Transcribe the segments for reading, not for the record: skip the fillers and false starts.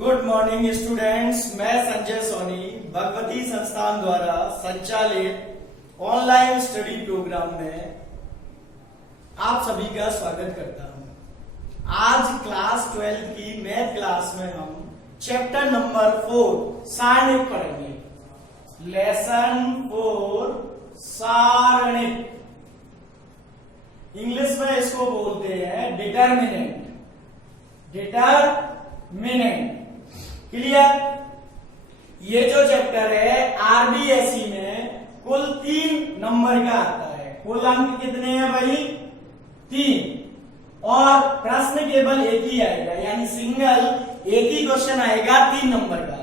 Good morning students, मैं संजय सोनी भगवती संस्थान द्वारा संचालित ऑनलाइन स्टडी प्रोग्राम में आप सभी का स्वागत करता हूं। आज क्लास 12 की मैथ क्लास में हम चैप्टर नंबर 4 सारणिक पढ़ेंगे। लेसन 4 सारणिक, इंग्लिश में इसको बोलते हैं डिटर्मिनेंट। क्लियर? ये जो चैप्टर है आरबीएसई में कुल 3 नंबर का आता है। कुल अंक कितने हैं भाई? 3। और प्रश्न केवल एक ही आएगा, यानी सिंगल एक ही क्वेश्चन आएगा 3 नंबर का।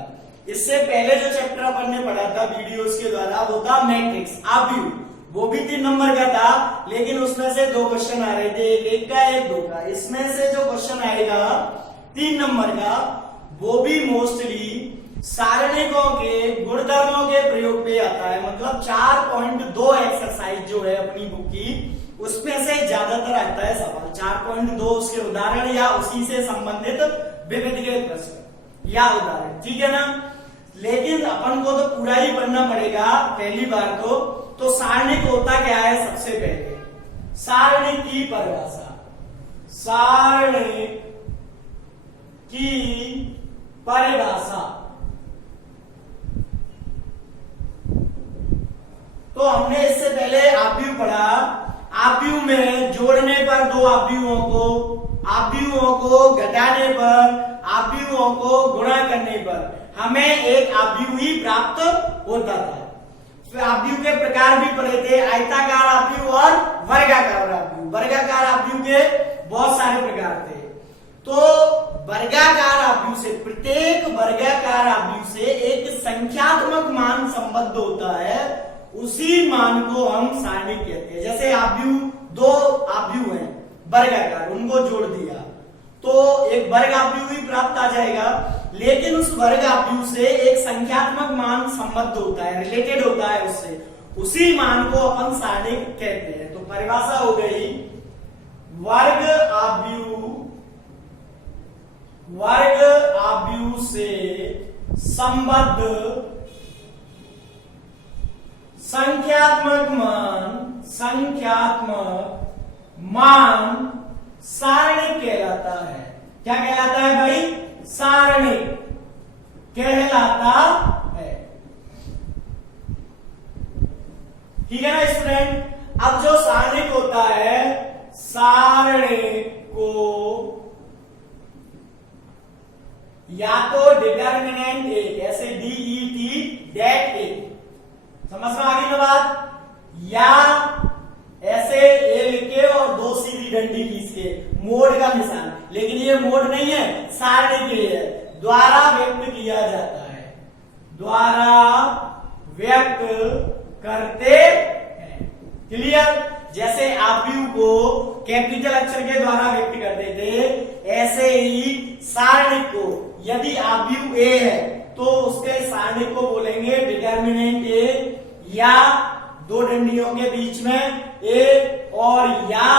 इससे पहले जो चैप्टर अपन ने पढ़ा था वीडियोस के द्वारा वो था मैट्रिक्स आव्यूह, वो भी 3 नंबर का था, लेकिन उसमें से 2 क्वेश्चन आ रहे थे, एक का एक 2 का। इसमें से जो क्वेश्चन आएगा 3 नंबर का वो भी मोस्टली सारणिकों के गुणधर्मों के प्रयोग पे आता है। मतलब 4.2 एक्सरसाइज जो है अपनी बुक की, उसमें से ज्यादातर आता है सवाल। 4.2 उसके उदाहरण या उसी से संबंधित विविध प्रश्न या उदाहरण, ठीक है ना। लेकिन अपन को तो पूरा ही पढ़ना पड़ेगा पहली बार तो सारणिक होता क्या है? सबसे पहले सारणिक की परिभाषा। सारणिक की परिभाषा तो हमने इससे पहले आव्यूह पढ़ा। आव्यूह में जोड़ने पर 2 आव्यूहों को घटाने पर, आव्यूहों को गुणा करने पर हमें एक आव्यूह ही प्राप्त होता था। फिर आव्यूह के प्रकार भी पढ़े थे, आयताकार आव्यूह और वर्गाकार आव्यूह। वर्गाकार आव्यूह के बहुत सारे प्रकार थे। तो वर्गाकार आव्यूह से, प्रत्येक वर्गाकार आव्यूह से एक संख्यात्मक मान संबद्ध होता है, उसी मान को हम सारणिक कहते हैं। जैसे आव्यूह 2 आव्यूह हैं वर्गाकार, उनको जोड़ दिया तो एक वर्ग आव्यूह ही प्राप्त आ जाएगा। लेकिन उस वर्ग आव्यूह से एक संख्यात्मक मान संबद्ध होता है, रिलेटेड होता है उससे, उसी मान को अपन सारणिक कहते हैं। तो परिभाषा हो गई वर्ग आव्यूह से संबद्ध संख्यात्मक मान सारणिक कहलाता है। क्या कहलाता है भाई? सारणिक कहलाता है। ठीक है ना स्टूडेंट? अब जो सारणिक होता है, सारणिक को या तो डिटर्मिनेंट एक, ऐसे DET डेट एक, समझ में आ गई ना बात? या ऐसे ए लिख के और 2 सीधी डंडी खींच के, मोड का निशान। लेकिन ये मोड नहीं है, सारणिक के है, द्वारा व्यक्त किया जाता है, द्वारा व्यक्त करते हैं। क्लियर? जैसे आव्यूह को कैपिटल अक्षर के द्वारा व्यक्त करते थे, ऐसे ही सारणिक को यदि आव्यूह ए है तो उसके सारणिक को बोलेंगे डिटर्मिनेंट ए, या 2 डंडियों के बीच में ए, और या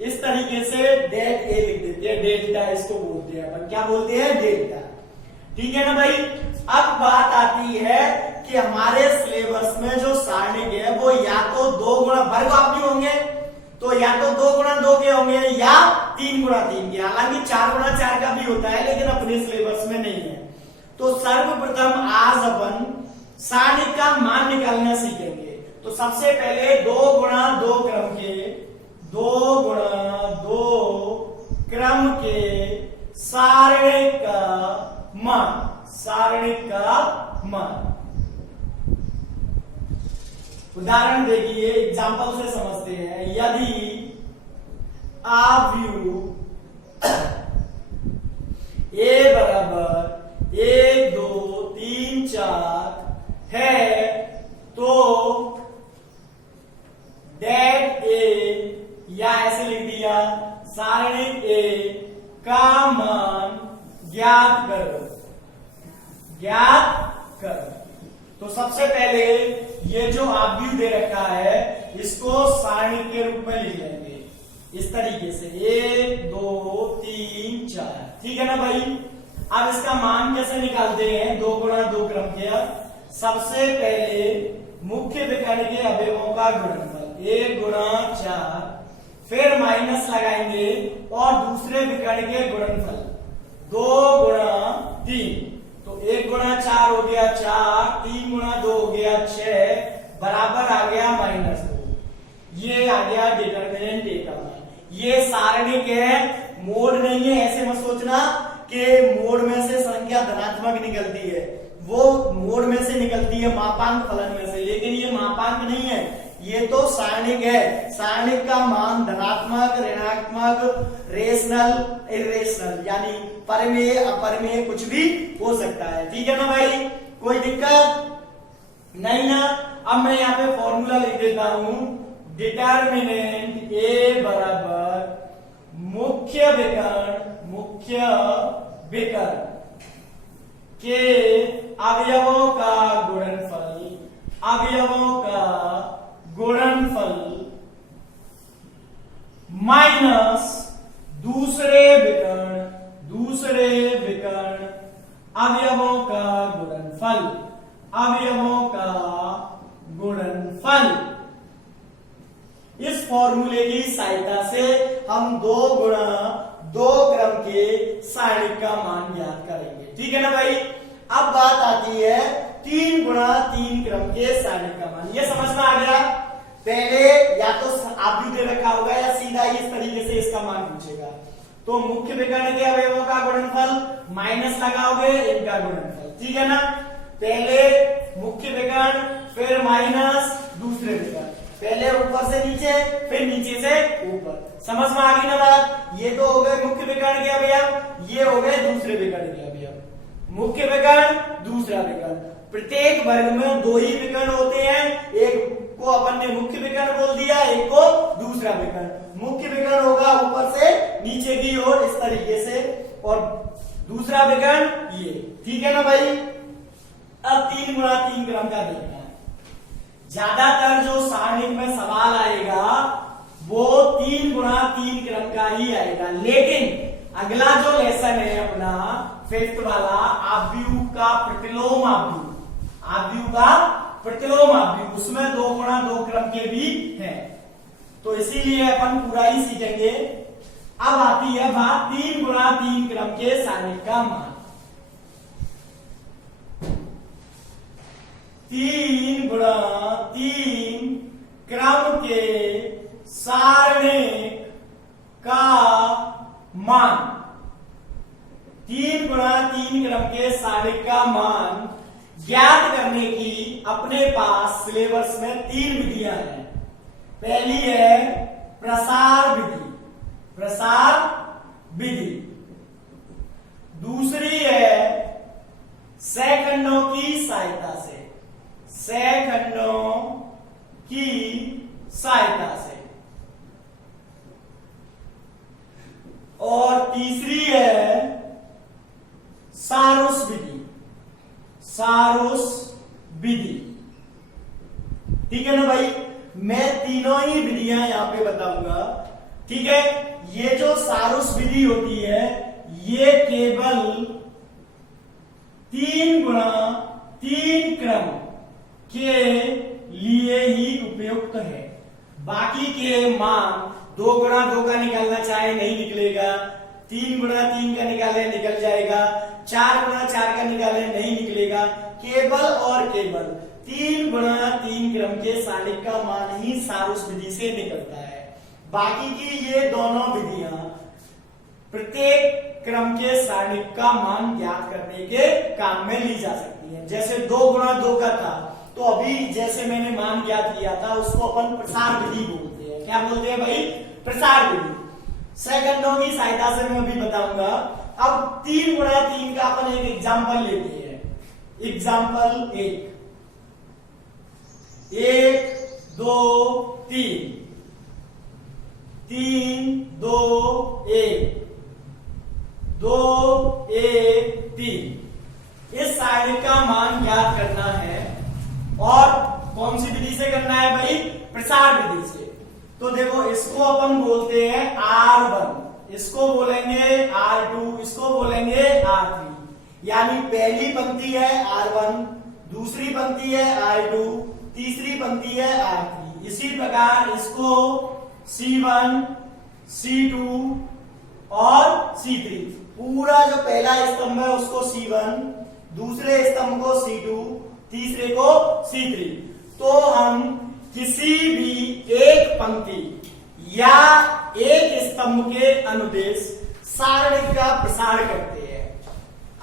इस तरीके से डेट ए लिख देते हैं, डेल्टा इसको बोलते हैं अपन। क्या बोलते हैं? डेल्टा। ठीक है ना भाई? अब बात आती है कि हमारे सिलेबस में जो सारणिक है वो या तो 2 गुणा वर्ग आव्यूह होंगे, तो या तो 2 गुणा 2 के होंगे या 3 गुणा 3 के। हालांकि 4 गुणा 4 का भी होता है, लेकिन अपने सिलेबस में नहीं है। तो सर्वप्रथम आज अपन सारणिक का मान निकालना सीखेंगे। तो सबसे पहले 2 गुणा 2 क्रम के, 2 गुणा 2 क्रम के सारणिक का मान, सारणिक का मान। उदाहरण देखिए, एग्जांपल से समझते हैं। यदि आव्यूह ए बराबर 1 2 3 4 है तो डेट ए, या ऐसे लिख दिया सारणिक ए का मान ज्ञात करो, ज्ञात करो। तो सबसे पहले ये जो आव्यूह दे रखा है इसको सारणिक के रूप में लिख लेंगे इस तरीके से 1 2 3 4। ठीक है ना भाई? अब इसका मान कैसे निकालते हैं? 2 गुणा 2 क्रम के। सबसे पहले मुख्य विकर्ण के अवयवों का गुणनफल 1 गुणा 4, फिर माइनस लगाएंगे और दूसरे विकर्ण के गुणनफल 2 गुणा 3। तो 1 गुणा 4 हो गया 4, 3 गुणा 2 हो गया 6, बराबर आ गया -2। ये आ गया डिटरमिनेंट ए का मान। ये सारणिक है, मोड नहीं है। ऐसे मत सोचना कि मोड में से संख्या धनात्मक निकलती है, वो मोड में से निकलती है मापांक फलन में से, लेकिन ये मापांक नहीं है, ये तो सारणिक है। सारणिक का मान धनात्मक, ऋणात्मक, रेशनल, इरेशनल, यानी परमेय, अपरमेय कुछ भी हो सकता है। ठीक है ना भाई, कोई दिक्कत नहीं ना? अब मैं यहाँ पे फॉर्मूला लिख देता हूं। डिटरमिनेंट ए बराबर मुख्य विकर्ण के अवयवों का गुणनफल माइनस दूसरे विकर्ण अवयवों का गुणनफल। इस फॉर्मूले की सहायता से हम 2 गुणा 2 क्रम के सारणिक का मान ज्ञात करेंगे। ठीक है ना भाई? अब बात आती है 3 गुणा 3 क्रम के सारणिक का मान। ये समझ में आ गया? पहले या तो आप भी दे रखा होगा या सीधा इस तरीके से इसका मान पूछेगा। तो मुख्य विकर्ण के अवयवों का गुणनफल माइनस लगाओगे इनका गुणनफल। ठीक है ना? पहले मुख्य विकर्ण, फिर माइनस दूसरे विकर्ण, पहले ऊपर से नीचे, फिर नीचे से ऊपर। समझ में आ गई ना बात? ये तो हो गए मुख्य विकर्ण के अवयव, ये हो गए दूसरे विकर्ण के अवयव। मुख्य विकर्ण, दूसरा विकर्ण। प्रत्येक वर्ग में 2 ही विकर्ण होते हैं, एक को अपन ने मुख्य विकर्ण बोल दिया, एक को दूसरा विकर्ण। मुख्य विकर्ण होगा ऊपर से नीचे की ओर इस तरीके से, और दूसरा विकर्ण ये। ठीक है ना भाई? अब 3 गुणा 3 क्रम का देखना है। ज्यादातर जो सारणिक में सवाल आएगा वो 3 गुणा 3 क्रम का ही आएगा, लेकिन अगला जो लेसन है अपना 5th वाला, आव्यूह का प्रतिलोम आव्यूह, उसमें 2 गुणा 2 क्रम के भी हैं, तो इसीलिए अपन पूरा ही सीखेंगे। अब आती है बात 3 गुणा 3 क्रम के सारणिक का मान। 3 गुणा 3 क्रम के सारणिक का मान, 3 गुणा 3 क्रम के सारणिक का मान ज्ञात करने की अपने पास सिलेबस में 3 विधियां हैं। पहली है प्रसार विधि, दूसरी है सेकंडों की सहायता से, और तीसरी है सारुस विधि। ठीक है ना भाई? मैं तीनों ही विधियां यहां पे बताऊंगा। ठीक है? ये जो सारुस विधि होती है ये केवल 3 गुणा 3 क्रम के लिए ही उपयुक्त है। बाकी के मान 2 गुणा 2 का निकालना चाहे नहीं निकलेगा, 3 गुणा 3 का निकाले निकल जाएगा, 4 गुणा 4 का निकाले नहीं निकलेगा। केवल और केवल 3 गुणा 3 क्रम के सारणिक का मान ही सारुस विधि से निकलता है। बाकी की ये दोनों विधियां प्रत्येक क्रम के सारणिक का मान ज्ञात करने के काम में ली जा सकती है। जैसे 2 गुणा 2 का था, तो अभी जैसे मैंने मान ज्ञात किया था उसको अपन प्रसार विधि बोलते हैं। क्या बोलते हैं भाई? प्रसार विधि। सेकंडों की सहायता से मैं भी बताऊंगा। अब 3 गुणा 3 का अपन एक एग्जाम्पल लेते हैं। एग्जाम्पल 1, 2 3, 3 2 1, 2 1 3। इस सारणिक का मान ज्ञात करना है, और कौन सी विधि से करना है भाई? प्रसार विधि से। तो देखो, इसको अपन बोलते हैं R1, इसको बोलेंगे R2, इसको बोलेंगे R3। यानी पहली पंक्ति है R1, दूसरी पंक्ति है R2, तीसरी पंक्ति है R3। इसी प्रकार इसको C1, C2 और C3, पूरा जो पहला स्तंभ है उसको C1, दूसरे स्तंभ को C2, तीसरे को C3। तो हम किसी भी एक पंक्ति या एक स्तंभ के अनुदेश सारणी का प्रसार करते हैं।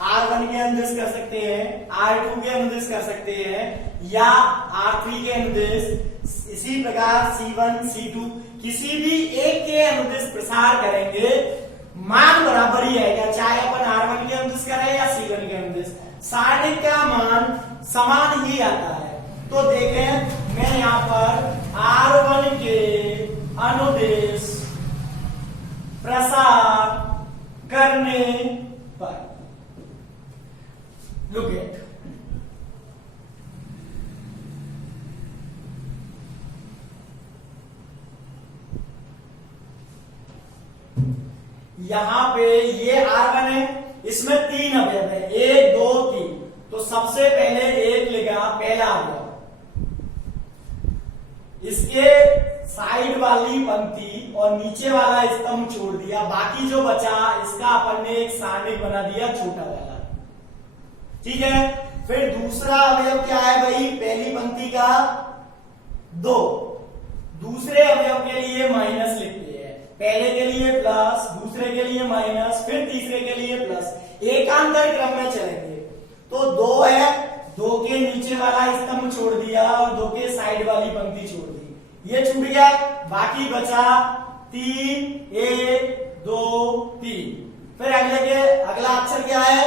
R1 के अनुदेश कर सकते हैं, R2 के अनुदेश कर सकते हैं या R3 के अनुदेश। इसी प्रकार C1, C2 किसी भी एक के अनुदेश प्रसार करेंगे, मान बराबर ही आएगा, चाहे अपन R1 के अनुदेश करें या C1 के अनुदेश, सारणी का मान समान ही आता है। तो देखें मैं यहां पर R1 के अनुदेश प्रसार करने पर लुक एट, यहां पे ये R1 है, इसमें 3 अवयव है, 1 2 3। तो सबसे पहले 1 लिखा, पहला अवयव, इसके साइड वाली पंक्ति और नीचे वाला स्तंभ छोड़ दिया, बाकी जो बचा इसका अपन ने एक सारणी बना दिया छोटा वाला, ठीक है। फिर दूसरा अवयव क्या है भाई, पहली पंक्ति का 2, दूसरे अवयव के लिए माइनस लिखते हैं, पहले के लिए प्लस, दूसरे के लिए माइनस, फिर तीसरे के लिए प्लस, एकांतर क्रम में चलेंगे। तो 2 है, 2 के नीचे वाला स्तंभ छोड़ दिया और 2 के साइड वाली पंक्ति छोड़ दी, ये छूट गया, बाकी बचा 3, 1 2 3। फिर अगला अक्षर क्या है,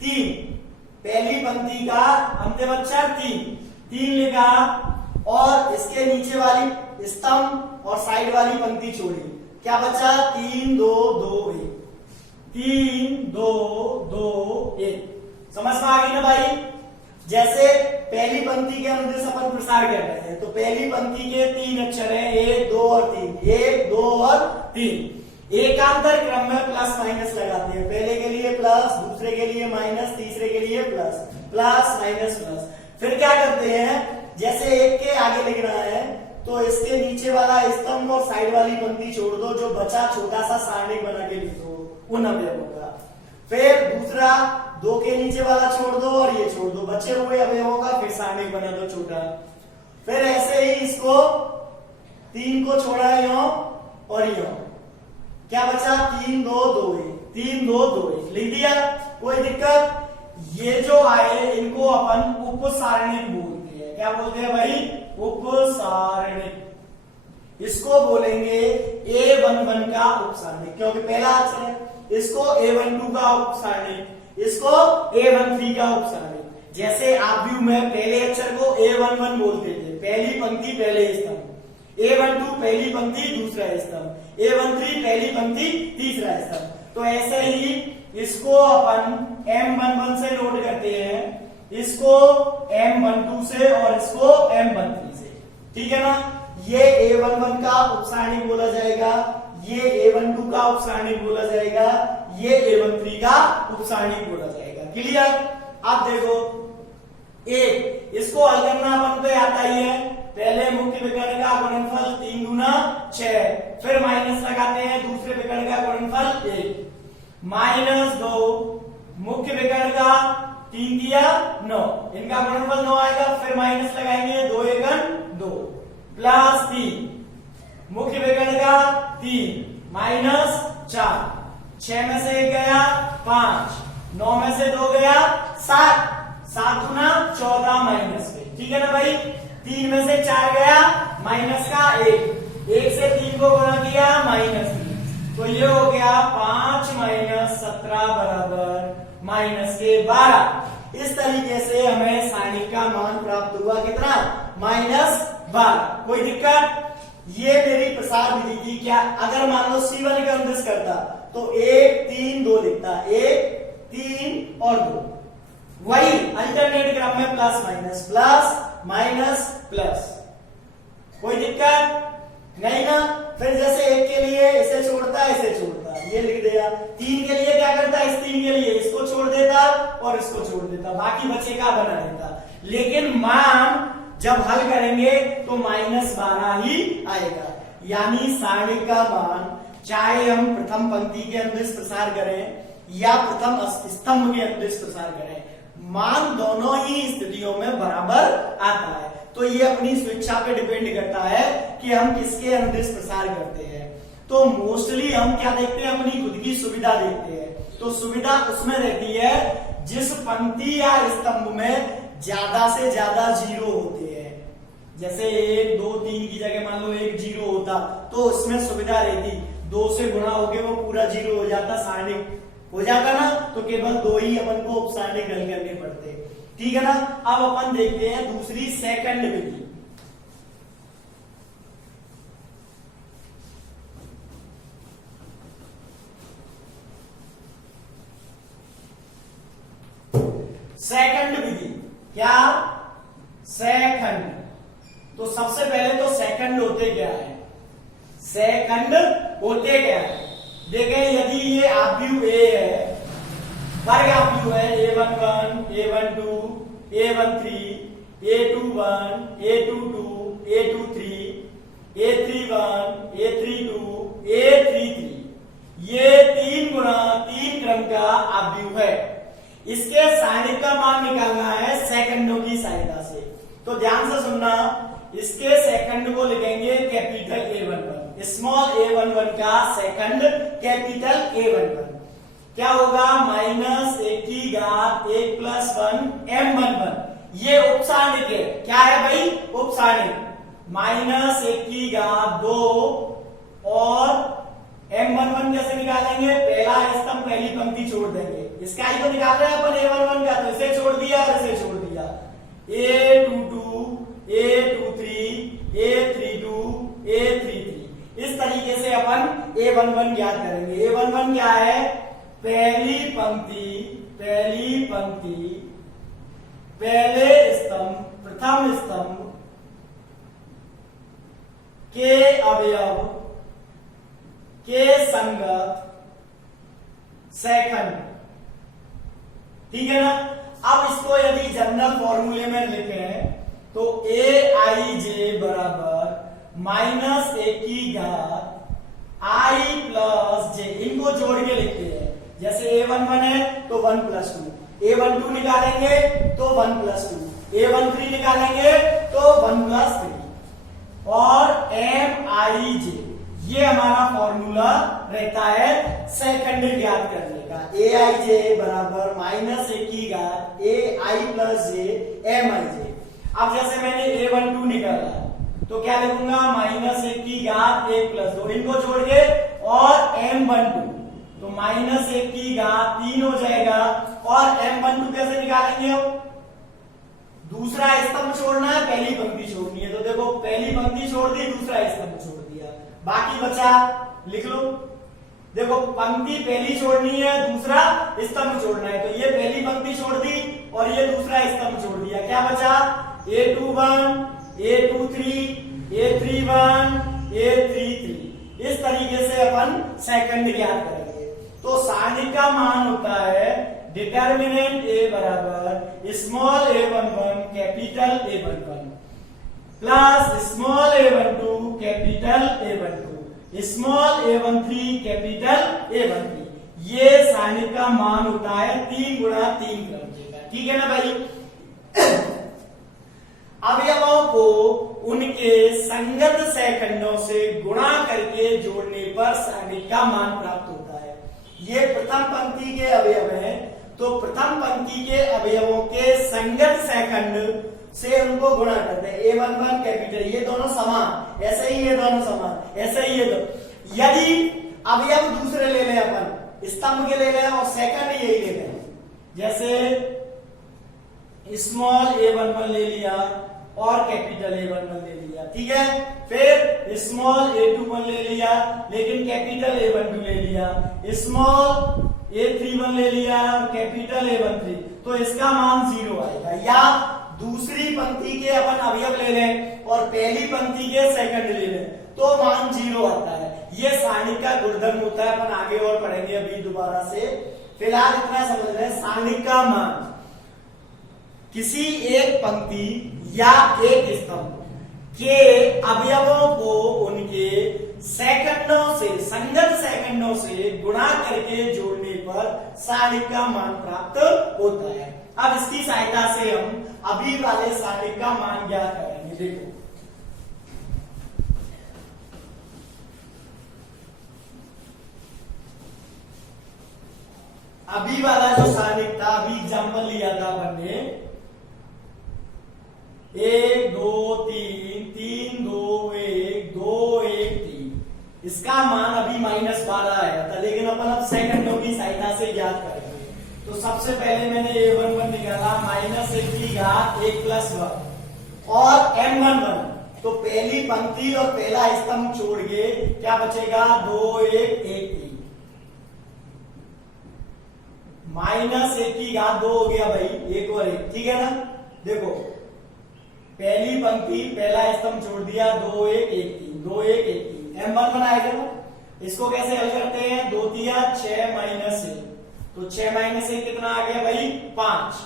3, पहली पंक्ति का अंतिम अक्षर 3 लिखा और इसके नीचे वाली स्तंभ और साइड वाली पंक्ति छोड़ी, क्या बचा 3 2 2 1, 3 2 2 1। समझ में आ गई ना भाई। जैसे पहली पंक्ति के अनुदेश अपन प्रसार कर रहे हैं, तो पहली पंक्ति के 3 अक्षर हैं, 1 2 और 3, 1 2 और 3। एकांतर क्रम में प्लस माइनस लगाते हैं, पहले के लिए प्लस, दूसरे के लिए माइनस, तीसरे के लिए प्लस, प्लस माइनस प्लस। फिर क्या करते हैं, जैसे 1 के आगे लिखना है तो इसके नीचे वाला स्तंभ और साइड वाली पंक्ति छोड़ दो, जो बचा छोटा सा सारणी बना के लिखो उन अवयवों का। फिर दूसरा 2 के नीचे वाला छोड़ दो और ये छोड़ दो, बचे हुए अवयवों का फिर सारणी बना दो छोटा। फिर ऐसे ही इसको 3 को छोड़ा यो और यो, क्या बचा 3 2 2 1, 3 2 2 1 लिख दिया, कोई दिक्कत। ये जो आए इनको अपन उप सारणी बोलते हैं, क्या बोलते हैं भाई, उप सारणी। इसको बोलेंगे A11 का उप सारणी, क्योंकि पहला अक्षर है। इसको A12 का उप सारणी, इसको A13 का उप सारणी। जैसे आप व्यू में पहले अक्षर को A11 बोलते थे, पहली पंक्ति पहले स्तंभ, A12 पहली पंक्ति दूसरा स्तंभ, A13 पहली पंक्ति तीसरा स्तंभ। तो ऐसे ही इसको अपन M11 से नोट करते हैं, इसको M12 से और इसको M13 से, ठीक है ना। ये A11 का उपसारणी बोला जाएगा, ये A12 का उपसारणी बोला जाएगा, ये A13 का उपसारणी बोला जाएगा। क्लियर। अब देखो एक, इसको हल करना अपन पे आता ही है। पहले मुख्य विकर्ण का गुणनफल 3 गुना 6, फिर माइनस लगाते हैं दूसरे विकर्ण का गुणनफल 1, -2 मुख्य विकर्ण का 3 दिया 9, इनका गुणनफल 9 आएगा, फिर माइनस लगाएंगे 2 एकम 2 प्लस 3 मुख्य विकर्ण का 3 -4, 6 में से 1 गया 5, 9 में से 2 गया 7, 7 गुना 14 माइनस में, ठीक है ना भाई। 3 में से 4 गया माइनस का 1, 1 से 3 को गुणा किया -3, तो ये हो गया 5 - 17 बराबर -12। इस तरीके से हमें सारणी का मान प्राप्त हुआ कितना, -12। कोई दिक्कत। ये मेरी प्रसार विधि थी। क्या अगर मान लो C1 का अनुदेश करता तो 1 3 2 लिखता, 1 3 और 2, वही अल्टरनेट क्रम में plus minus plus minus plus. कोई दिक्कत नहीं ना। फिर जैसे 1 के लिए इसे छोड़ता इसे छोड़ता, ये लिख दिया। 3 के लिए क्या करता, इस 3 के लिए इसको छोड़ देता और इसको छोड़ देता, बाकी बचेगा बना देता। लेकिन मान जब हल करेंगे तो -12 ही आएगा। यानी सारणी का मान चाहे हम प्रथम पंक्ति के अनुदिश प्रसार करें या प्रथम स्तंभ के अनुदिश प्रसार करें, मान दोनों ही स्थितियों में बराबर आता है। तो ये अपनी स्वेच्छा पे डिपेंड करता है कि हम किसके अनुदिश प्रसार करते हैं। तो मोस्टली हम क्या देखते हैं, अपनी खुद की सुविधा देखते हैं। तो सुविधा उसमें रहती है जिस पंक्ति या स्तंभ में ज्यादा से ज्यादा जीरो होते हैं। जैसे 1 2 3 की जगह मान लो 1 0 होता तो उसमें सुविधा रहती, 2 से गुणा होके वो पूरा 0 हो जाता, सारणिक हो जाता ना, तो केवल 2 ही अपन को उपसारणिक हल करने पड़ते। ठीक है ना। अब अपन देखते हैं दूसरी सेकंड विधि। सेकंड विधि क्या, सेकंड। तो सबसे पहले तो सेकंड होते क्या है, सेकंड होते क्या है। देखें यदि ये आव्यूह A है, वर्ग आव्यूह है A11, A12, A13, A21, A22, A23, A31, A32, A33, ये 3 गुणा 3 क्रम का आव्यूह है। इसके सारणिक का मान निकालना है सेकंडों की सहायता से। तो ध्यान से सुनना, इसके सेकंड को लिखेंगे कैपिटल A11, स्मॉल a11 का सेकंड कैपिटल A11 क्या होगा, -1 की घात 1 + 1 M11। ये उपसारणिक है, क्या है भाई, उपसारणिक। -1 की घात 2 और M11 कैसे निकालेंगे, पहला स्तंभ पहली पंक्ति छोड़ देंगे, इसका ही तो निकाल रहे हैं अपन A11 का, तो इसे छोड़ दिया और इसे छोड़ दिया। A22, A23, A32, A33, इस तरीके से अपन A11 ज्ञात करेंगे। A11 क्या है, पहली पंक्ति पहले स्तंभ प्रथम स्तंभ के अवयव के संगत सेकंड। ठीक है ना। अब इसको यदि जनरल फॉर्मूले में लिखें तो Aij बराबर -1 की घात I + j, इनको जोड़ के लिखते हैं। जैसे A11 है तो 1 + 2, A12 निकालेंगे तो 1 + 2, A13 निकालेंगे तो 1 + 3 और Mij, ये हमारा फॉर्मूला रहता है सेकंड ज्ञात करने का। Aij बराबर -1 की घात Ai + j Mij। अब जैसे मैंने A12 निकाला तो क्या लिखूंगा, -1 की घात 1 + 2, इनको छोड़ के और M12 तो -1 की घात 3 हो जाएगा। और M12 कैसे निकालेंगे हम, दूसरा स्तंभ छोड़ना है, पहली पंक्ति छोड़नी है। तो देखो पहली पंक्ति छोड़ दी, दूसरा स्तंभ छोड़ दिया, बाकी बचा लिख लो। देखो पंक्ति पहली छोड़नी है, दूसरा स्तंभ छोड़ना है, तो ये पहली पंक्ति छोड़ दी और ये दूसरा स्तंभ छोड़ दिया। क्या बचा, A21, A23, A31, A33। इस तरीके से अपन सेकंड ज्ञात करेंगे। तो सारणी का मान होता है डिटर्मिनेंट A बराबर small a11 capital A11 plus small a12 capital A12 small a13 capital A13। ये सारणी का मान होता है 3 गुणा 3 क्रम का। ठीक है ना भाई। अवयवों को उनके संगत सेकंडों से गुणा करके जोड़ने पर सारणी का मान प्राप्त होता है। ये प्रथम पंक्ति के अवयव हैं, तो प्रथम पंक्ति के अवयवों के संगत सेकंड से उनको गुणा करते हैं। A11 कैपिटल, ये दोनों समान, ऐसे ही ये दोनों समान, ऐसे ही ये दो। यदि अवयव दूसरे ले लें अपन, स्तंभ के ले लें और सेकंड यही ले लें, जैसे स्मॉल a11 ले लिया और कैपिटल A11 ले लिया। ठीक है। फिर स्मॉल A21 ले लिया लेकिन कैपिटल A12 ले लिया, स्मॉल A31 ले लिया कैपिटल A13, तो इसका मान 0 आएगा। या दूसरी पंक्ति के अपन अवयव ले लें और पहली पंक्ति के सेकंड ले लें तो मान 0 आता है। ये सारणी का गुणधर्म होता है, अपन आगे और पढ़ेंगे अभी दोबारा से। फिलहाल इतना समझ रहे हैं, सारणी का मान किसी एक पंक्ति या एक स्तंभ के अवयवों को उनके सेकंडों से, संगत सेकंडों से गुणा करके जोड़ने पर सारणी का मान प्राप्त होता है। अब इसकी सहायता से हम अभी वाले सारणी का मान ज्ञात करेंगे। देखो अभी वाला जो सारणी था, अभी एग्जाम्पल लिया था अपन ने 1 2 3 3 2 1 2 1 3, इसका मान अभी -12 आया था, लेकिन अपन अब सेकंडों की सहायता से ज्ञात करेंगे। तो सबसे पहले मैंने a11 निकाला -1 की घात 1 + 1 और m11, तो पहली पंक्ति और पहला स्तंभ छोड़ के क्या बचेगा 2 1 1 3, -1 की घात 2 हो गया भाई, 1 और 1, ठीक है ना। देखो पहली पंक्ति पहला स्तंभ छोड़ दिया 2 1 1 3 2 1 1 3, m11 आएगा ना। इसको कैसे हल करते हैं, 2 3 6 -1, तो 6 -1 कितना आ गया भाई 5,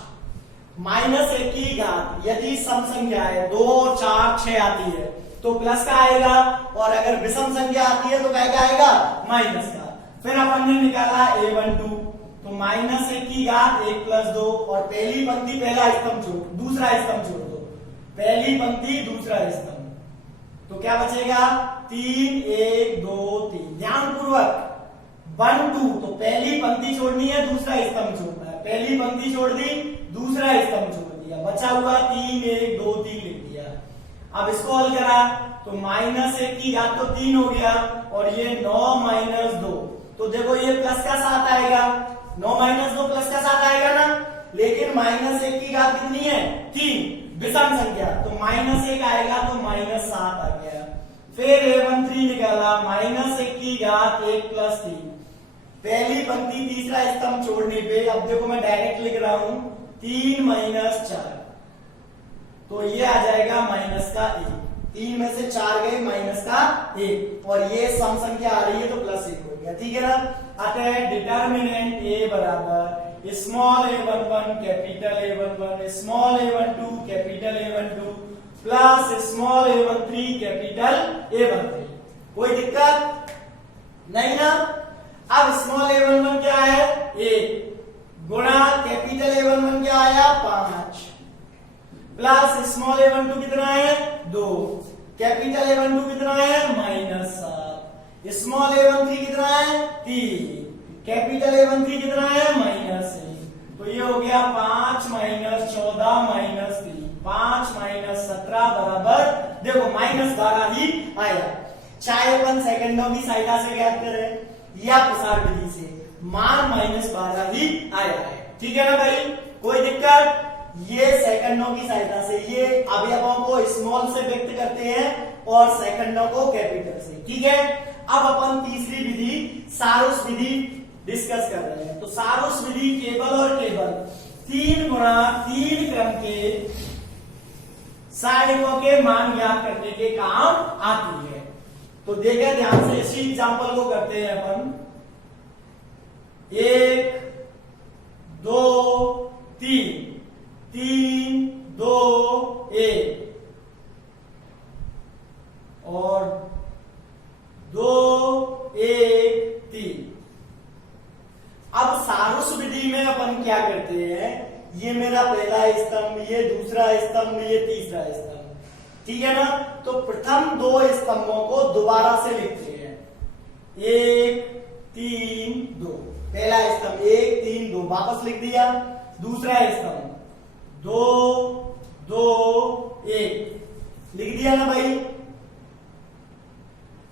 -1 की घात यदि सम संख्या है 2 4 6 आती है तो प्लस का आएगा, और अगर विषम संख्या आती है तो क्या आएगा माइनस का। फिर अपन ने निकाला a12, तो -1 की घात 1 + 2, और पहली पंक्ति पहला स्तंभ छोड़, दूसरा स्तंभ छोड़ दो, पहली पंक्ति दूसरा स्तंभ, तो क्या बचेगा 3 1 2 3, ध्यान पूर्वक 1 2, तो पहली पंक्ति छोड़नी है, दूसरा स्तंभ छोड़ना है, पहली पंक्ति छोड़ दी, दूसरा स्तंभ छोड़ दिया, बचा हुआ 3 1 2 3 लिख दिया। अब इसको हल करा तो -1 की घात तो 3 हो गया, और ये 9 - 2, तो देखो ये प्लस का 7 आएगा, 9 - 2 प्लस का 7 आएगा ना, लेकिन -1 की घात कितनी है 3, विषम संख्या, तो -1 आएगा तो -7 आ गया। फिर a13 निकाला -1 की घात 1 + 3, पहली पंक्ति तीसरा स्तंभ छोड़ने पे, अब देखो मैं डायरेक्ट लिख रहा हूं 3 - 4, तो ये आ जाएगा -1, 3 में से 4 गए -1, और ये सम संख्या आ रही है तो +1 हो गया, ठीक है ना। अतः डिटर्मिनेंट a बराबर small a11 capital A11 small a12 capital A12 plus small a13 capital A13। कोई दिक्कत नहीं ना। अब स्मॉल a11 क्या है 1 गुणा कैपिटल A11 क्या आया 5, प्लस स्मॉल a12 कितना है 2, कैपिटल A12 कितना है -7, स्मॉल a13 कितना है 3, कैपिटल A13 कितना है -1, तो ये हो गया 5 - 14 - 3, 5 - 17 बराबर, देखो -12 ही आया। चाहे अपन सेकंडों की सहायता से ज्ञात करें या प्रसार विधि से, मान -12 ही आया है, ठीक है ना भाई, कोई दिक्कत। ये सेकंडों की सहायता से, ये अवयवों को स्मॉल से व्यक्त करते हैं और सेकंडों को कैपिटल से, ठीक है। अब अपन तीसरी विधि सारूस विधि डिस्कस कर रहे हैं। तो सारूस विधि केवल और केवल 3 गुणा 3 क्रम के सारणिकों के मान ज्ञात करने के काम आती है। तो देखें ध्यान से, इसी एग्जांपल को करते हैं अपन। 1 2 3 3 2 1 और 2 1 3। अब सारूस विधि में अपन क्या करते हैं, ये मेरा पहला स्तंभ, ये दूसरा स्तंभ, ये तीसरा स्तंभ, ठीक है ना। तो प्रथम 2 स्तंभों को दोबारा से लिखते हैं, 1 3 2, पहला स्तंभ 1 3 2 वापस लिख दिया, दूसरा स्तंभ 2 2 1 लिख दिया ना भाई।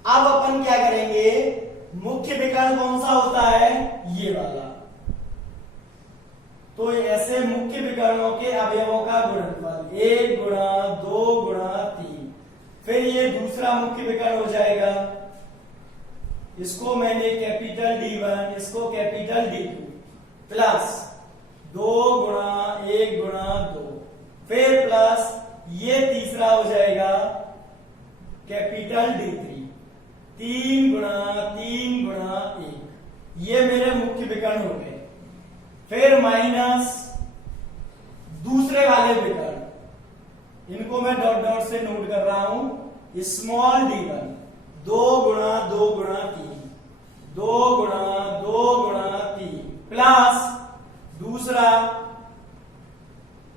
अब अपन क्या करेंगे, मुख्य विकर्ण कौन सा होता है ये वाला, तो ऐसे मुख्य विकर्णों के अवयवों का गुणनफल 1 गुणा 2 गुणा 3, फिर ये दूसरा मुख्य विकर्ण हो जाएगा, इसको मैंने कैपिटल D1, इसको कैपिटल D2, प्लस 2 गुणा 1 गुणा 2, फिर प्लस ये तीसरा हो जाएगा कैपिटल D3, 3 गुणा 3 गुणा 1, ये मेरे मुख्य विकर्ण हो गए। फिर माइनस दूसरे वाले विकर्ण, इनको मैं डॉट डॉट से नोट कर रहा हूं, स्मॉल d1 2 गुणा 2 गुणा 3 2 गुणा 2 गुणा 3 प्लस दूसरा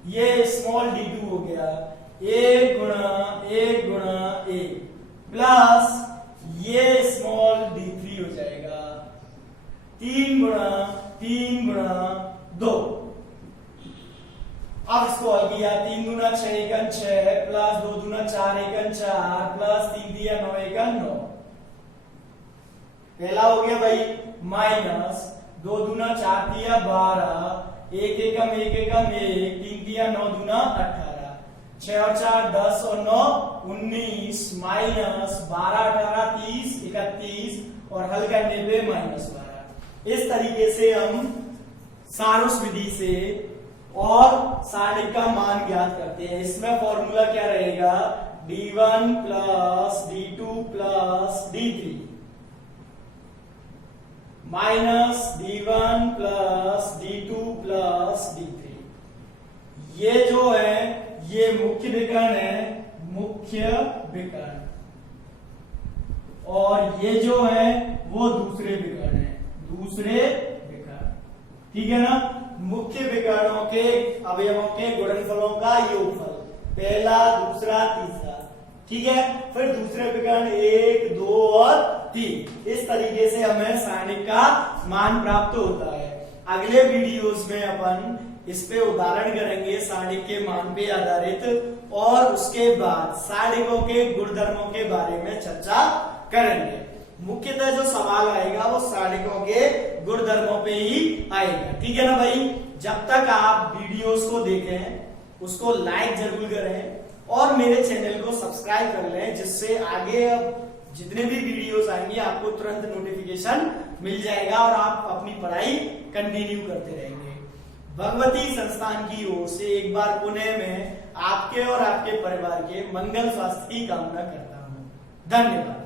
ये स्मॉल d2 हो गया 1 गुणा 1 गुणा 1 प्लस ये स्मॉल d3 हो जाएगा 3 गुणा 3 गुणा 2। अब इसको हल किया 3 दूना 6 एकन 6 प्लस 2 दूना 4 एकन 4 प्लस 3 दिया 9 एकन 9। पहला हो गया भाई माइनस 2 दूना 4 दिया 12 1 एकम 1 एकम 1 3 दिया 9 दूना 18 6 और 4 10 और 9 19 माइनस 12 18 30 31 और हल करने पे माइनस 12। इस तरीके से हम सारोस विधि से और सारणिक का मान ज्ञात करते हैं। इसमें फॉर्मूला क्या रहेगा d1 plus d2 plus d3 minus d1 plus d2 plus d3। ये जो है ये मुख्य विकर्ण है, मुख्य विकर्ण, और ये जो है वो दूसरे विकर्ण है, दूसरे विकर्ण। ठीक है ना। मुख्य विकर्णों के अवयवों के गुणनफलों का योगफल पहला दूसरा तीसरा। ठीक है। फिर दूसरे विकर्ण 1 2 और 3। इस तरीके से हमें सारणिक का मान प्राप्त होता है। अगले वीडियोस में अपन इस पे उदाहरण करेंगे सारणिक के मान पे आधारित, और उसके बाद सारणिकों के गुणधर्मों के बारे में चर्चा करेंगे। मुख्यतः जो सवाल आएगा वो सारणिकों के गुणधर्मों पे ही आएगा। ठीक है ना भाई। जब तक आप वीडियोस को देखें उसको लाइक जरूर करें और मेरे चैनल को सब्सक्राइब कर लें, जिससे आगे अब जितने भी वीडियोस आएंगे आपको तुरंत नोटिफिकेशन मिल जाएगा और आप अपनी पढ़ाई कंटिन्यू करते रहेंगे। भगवती संस्थान की ओर से एक बार पुनः मैं आपके और आपके परिवार के मंगल स्वास्थ्य की कामना करता हूँ। धन्यवाद।